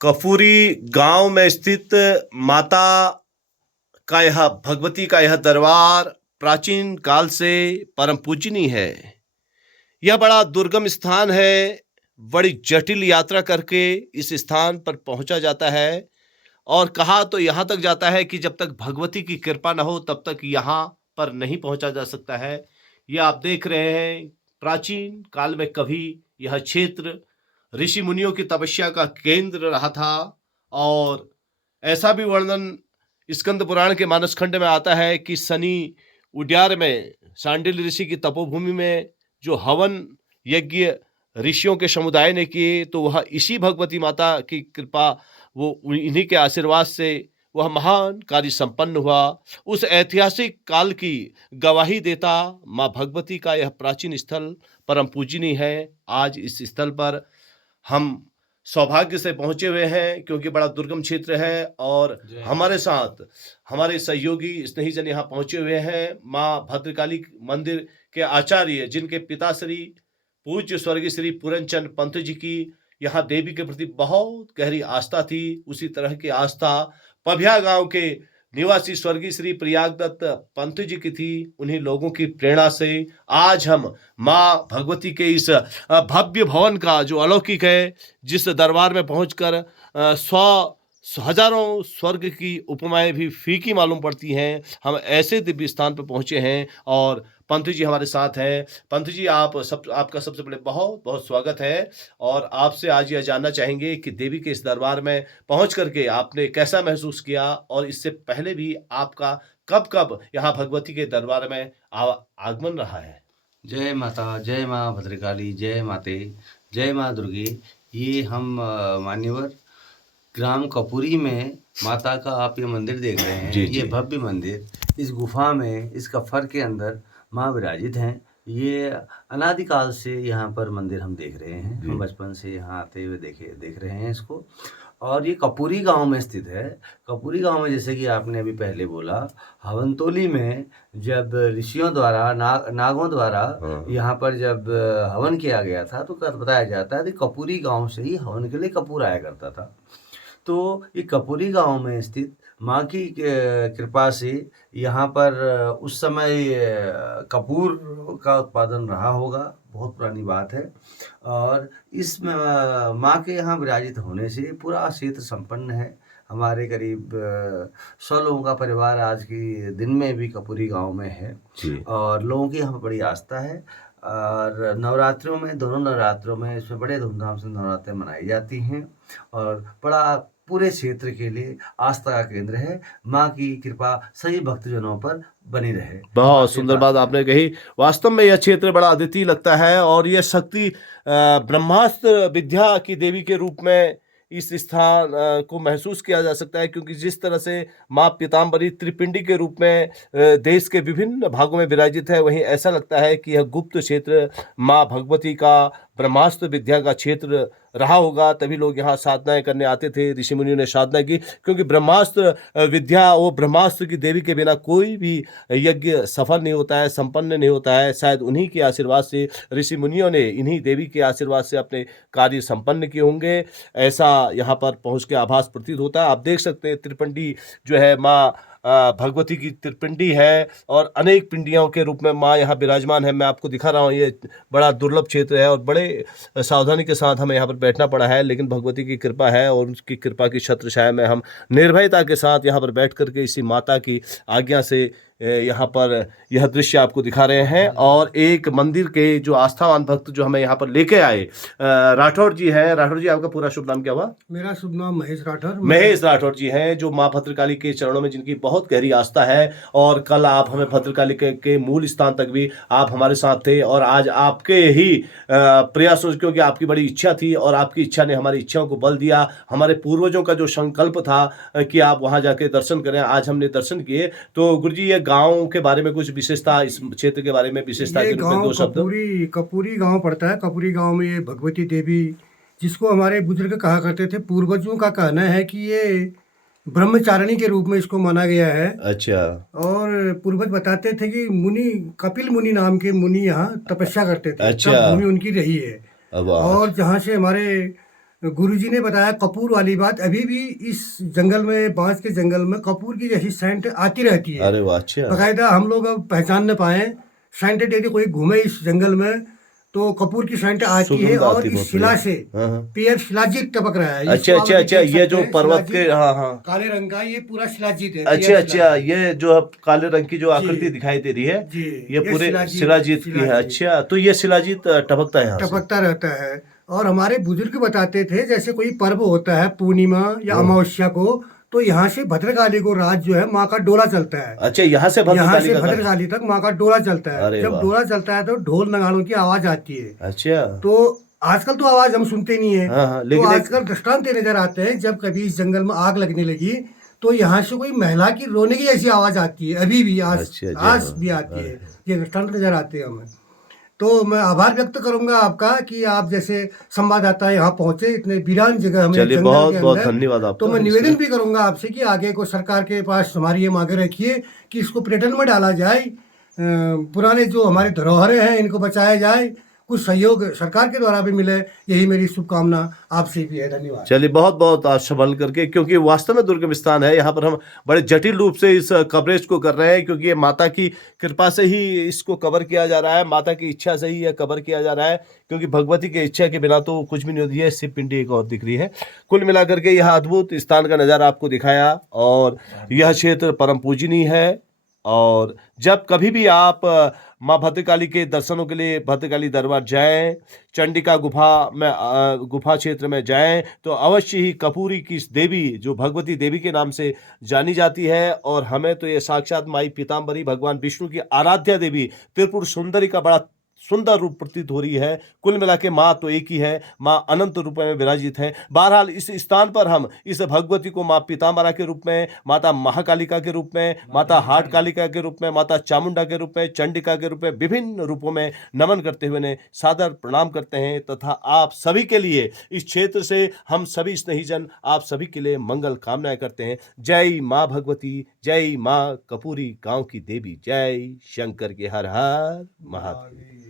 कपूरी गांव में स्थित माता का यह भगवती का यह दरबार प्राचीन काल से परम पूजनीय है। यह बड़ा दुर्गम स्थान है। बड़ी जटिल यात्रा करके इस स्थान पर पहुंचा जाता है और कहा तो यहाँ तक जाता है कि जब तक भगवती की कृपा न हो तब तक यहाँ पर नहीं पहुंचा जा सकता है। यह आप देख रहे हैं, प्राचीन काल में कभी यह क्षेत्र ऋषि मुनियों की तपस्या का केंद्र रहा था। और ऐसा भी वर्णन स्कंद पुराण के मानस खंड में आता है कि शनि उड्यार में शांडिल्य ऋषि की तपोभूमि में जो हवन यज्ञ ऋषियों के समुदाय ने किए, तो वह इसी भगवती माता की कृपा, वो इन्हीं के आशीर्वाद से वह महान कार्य संपन्न हुआ। उस ऐतिहासिक काल की गवाही देता माँ भगवती का यह प्राचीन स्थल परम पूजनीय है। आज इस स्थल पर हम सौभाग्य से पहुंचे हुए हैं क्योंकि बड़ा दुर्गम क्षेत्र है और हमारे साथ हमारे सहयोगी स्नेहीजन यहाँ पहुंचे हुए हैं। माँ भद्रकाली मंदिर के आचार्य, जिनके पिता श्री पूज्य स्वर्गीय श्री पूरनचंद पंत जी की यहाँ देवी के प्रति बहुत गहरी आस्था थी। उसी तरह की आस्था पभिया गांव के निवासी स्वर्गीय श्री प्रयागदत्त पंत जी की थी। उन्हीं लोगों की प्रेरणा से आज हम माँ भगवती के इस भव्य भवन का जो अलौकिक है, जिस दरबार में पहुंचकर हजारों स्वर्ग की उपमाएं भी फीकी मालूम पड़ती हैं, हम ऐसे दिव्य स्थान पर पहुंचे हैं और पंत जी हमारे साथ हैं। पंत जी, आपका सबसे पहले बहुत बहुत स्वागत है और आपसे आज यह जानना चाहेंगे कि देवी के इस दरबार में पहुंच करके आपने कैसा महसूस किया और इससे पहले भी आपका कब कब यहाँ भगवती के दरबार में आगमन रहा है। जय माता, जय माँ भद्रकाली, जय माते, जय माँ दुर्गे। ये हम मान्यवर ग्राम कपूरी में माता का आप ये मंदिर देख रहे हैं। ये भव्य मंदिर, इस गुफा में, इस कफर के अंदर माँ विराजित हैं। ये अनादिकाल से यहाँ पर मंदिर हम देख रहे हैं। हम बचपन से यहाँ आते हुए देख रहे हैं इसको। और ये कपूरी गांव में स्थित है। कपूरी गांव में, जैसे कि आपने अभी पहले बोला, हवनतोली में जब ऋषियों द्वारा नागों द्वारा यहाँ पर जब हवन किया गया था, तो बताया जाता है कि कपूरी गांव से ही हवन के लिए कपूर आया करता था। तो ये कपूरी गांव में स्थित माँ की कृपा से यहाँ पर उस समय कपूर का उत्पादन रहा होगा, बहुत पुरानी बात है। और इस माँ के यहाँ विराजित होने से पूरा क्षेत्र संपन्न है। हमारे करीब 100 लोगों का परिवार आज की दिन में भी कपूरी गांव में है और लोगों की यहाँ पर बड़ी आस्था है। और नवरात्रों में, दोनों नवरात्रों में इसमें बड़े धूमधाम से नवरात्रें मनाई जाती हैं और बड़ा पूरे क्षेत्र के लिए आस्था का केंद्र है। माँ की कृपा सभी भक्तजनों पर बनी रहे। बहुत सुंदर बात आपने कही। वास्तव में यह क्षेत्र बड़ा अद्वितीय लगता है और यह शक्ति ब्रह्मास्त्र विद्या की देवी के रूप में इस स्थान को महसूस किया जा सकता है, क्योंकि जिस तरह से माँ पीताम्बरी त्रिपिंडी के रूप में देश के विभिन्न भागों में विराजित है, वहीं ऐसा लगता है कि यह गुप्त क्षेत्र माँ भगवती का ब्रह्मास्त्र विद्या का क्षेत्र रहा होगा। तभी लोग यहाँ साधनाएं करने आते थे, ऋषि मुनियों ने साधना की, क्योंकि ब्रह्मास्त्र विद्या, वो ब्रह्मास्त्र की देवी के बिना कोई भी यज्ञ सफल नहीं होता है, संपन्न नहीं होता है। शायद उन्हीं के आशीर्वाद से, ऋषि मुनियों ने इन्हीं देवी के आशीर्वाद से अपने कार्य संपन्न किए होंगे, ऐसा यहाँ पर पहुँच के आभास प्रतीत होता है। आप देख सकते हैं त्रिपिंडी जो है माँ भगवती की त्रिपिंडी है और अनेक पिंडियों के रूप में माँ यहाँ विराजमान है। मैं आपको दिखा रहा हूँ, ये बड़ा दुर्लभ क्षेत्र है और बड़े सावधानी के साथ हमें यहाँ पर बैठना पड़ा है, लेकिन भगवती की कृपा है और उसकी कृपा की छत्र छाया में हम निर्भयता के साथ यहाँ पर बैठ करके इसी माता की आज्ञा से यहाँ पर यह दृश्य आपको दिखा रहे हैं। और एक मंदिर के जो आस्थावान भक्त जो हमें यहाँ पर लेके आए, राठौर जी हैं। राठौर जी, आपका पूरा शुभ नाम क्या हुआ? मेरा शुभ नाम महेश राठौर। महेश राठौर जी हैं, जो माँ भद्रकाली के चरणों में जिनकी बहुत गहरी आस्था है। और कल आप हमें भद्रकाली के मूल स्थान तक भी आप हमारे साथ थे और आज आपके ही प्रयासों, क्योंकि आपकी बड़ी इच्छा थी और आपकी इच्छा ने हमारी इच्छाओं को बल दिया। हमारे पूर्वजों का जो संकल्प था कि आप वहाँ जाके दर्शन करें, आज हमने दर्शन किए। तो गुरु जी, ये गांव के बारे में कुछ विशेषता, इस क्षेत्र के बारे में विशेषता के रूप में दो शब्द। कपूरी गांव पड़ता है। कपूरी गांव में ये भगवती देवी, जिसको हमारे बुजुर्ग कहा करते थे, पूर्वजों का कहना है कि ये ब्रह्मचारिणी के रूप में इसको माना गया है। अच्छा। और पूर्वज बताते थे कि मुनि, कपिल मुनि नाम के मुनि यहाँ तपस्या करते थे। अच्छा। भूमि उनकी रही है। और जहाँ से हमारे गुरुजी ने बताया कपूर वाली बात, अभी भी इस जंगल में, बांस के जंगल में कपूर की जैसी सेंट आती रहती है। अरे वाह, अच्छा। बाकायदा हम लोग अब पहचान न पाए, सेंट यदि कोई घूमे इस जंगल में तो कपूर की सेंट आती है, सुगंध और आती इस बहुत शिला बढ़िया। से हाँ हाँ। पेड़ शिलाजीत टपक रहा है। अच्छा इसको आप अच्छा अभी अच्छा, देख ये सकते जो हैं, पर्वत के, शिलाजीत हाँ हाँ, काले रंग का, ये पूरा शिलाजीत है, अच्छा पियर अच्छा, शिलाजीत। ये जो अब काले रंग की जो जी आकृति दिखाई दे रही है, जी, ये पूरे शिलाजीत शिलाजीत की है। शिलाजीत अच्छा, तो ये शिलाजीत टपकता है यहाँ से। टपकता रहता है। और हमारे बुजुर्ग बताते थे, जैसे कोई पर्व होता है पूर्णिमा या हाँ। अमावस्या को, तो यहाँ से भद्रकाली को रात जो है माँ का डोला चलता है। अच्छा, यहाँ से यहाँ भद्रकाली से का भद्रकाली तक माँ का डोला चलता है। अरे जब वाह, डोला चलता है तो ढोल नगाड़ों की आवाज आती है। अच्छा। तो आजकल तो आवाज हम सुनते नहीं है। हाँ हाँ, तो लेकिन एक, आजकल दृष्टांत ये नजर आते हैं, जब कभी इस जंगल में आग लगने लगी तो यहाँ से कोई महिला की रोने की ऐसी आवाज आती है, अभी भी आज अच्छा जय आज हो। भी आती है। अरे, ये दृष्टांत नजर आते हैं हमें। तो मैं आभार व्यक्त करूंगा आपका कि आप जैसे संवाददाता यहाँ पहुंचे, इतने वीरान जगह हमें चलिए, जंगल बहुत के बहुत अंदर। धन्यवाद तो आपका मैं इसके निवेदन लिए। भी करूंगा आपसे कि आगे को सरकार के पास हमारी ये मांगे रखिए कि इसको पर्यटन में डाला जाए, पुराने जो हमारे धरोहरें हैं इनको बचाया जाए, कुछ सहयोग सरकार के द्वारा भी मिले, यही मेरी शुभकामना आपसे भी है। धन्यवाद। चलिए, बहुत बहुत आज संभल करके, क्योंकि वास्तव में दुर्गम स्थान है, यहाँ पर हम बड़े जटिल रूप से इस कवरेज को कर रहे हैं, क्योंकि ये माता की कृपा से ही इसको कवर किया जा रहा है, माता की इच्छा से ही यह कवर किया जा रहा है, क्योंकि भगवती की इच्छा के बिना तो कुछ भी नहीं होती है। शिव पिंडी एक और दिख रही है। कुल मिलाकर के यह अद्भुत स्थान का नज़ारा आपको दिखाया, और यह क्षेत्र परम पूजनीय है। और जब कभी भी आप माँ भद्रकाली के दर्शनों के लिए भद्रकाली दरबार जाएं, चंडिका गुफा में, गुफा क्षेत्र में जाएं, तो अवश्य ही कपूरी की इस देवी, जो भगवती देवी के नाम से जानी जाती है, और हमें तो ये साक्षात माई पीताम्बरी, भगवान विष्णु की आराध्या देवी, त्रिपुर सुंदरी का बड़ा सुंदर रूप प्रतीत हो रही है। कुल मिला के माँ तो एक ही है, माँ अनंत रूप में विराजित है। बहरहाल इस स्थान पर हम इस भगवती को माँ पीताम्बरा के रूप में, माता महाकालिका के रूप में, माता हाट कालिका के रूप में, माता चामुंडा के रूप में, चंडिका के रूप में, विभिन्न रूपों में नमन करते हुए ने सादर प्रणाम करते हैं, तथा आप सभी के लिए, इस क्षेत्र से हम सभी स्नेहीजन आप सभी के लिए मंगल कामनाएं करते हैं। जय माँ भगवती, जय माँ कपूरी गांव की देवी, जय शंकर के हर हर महादेव।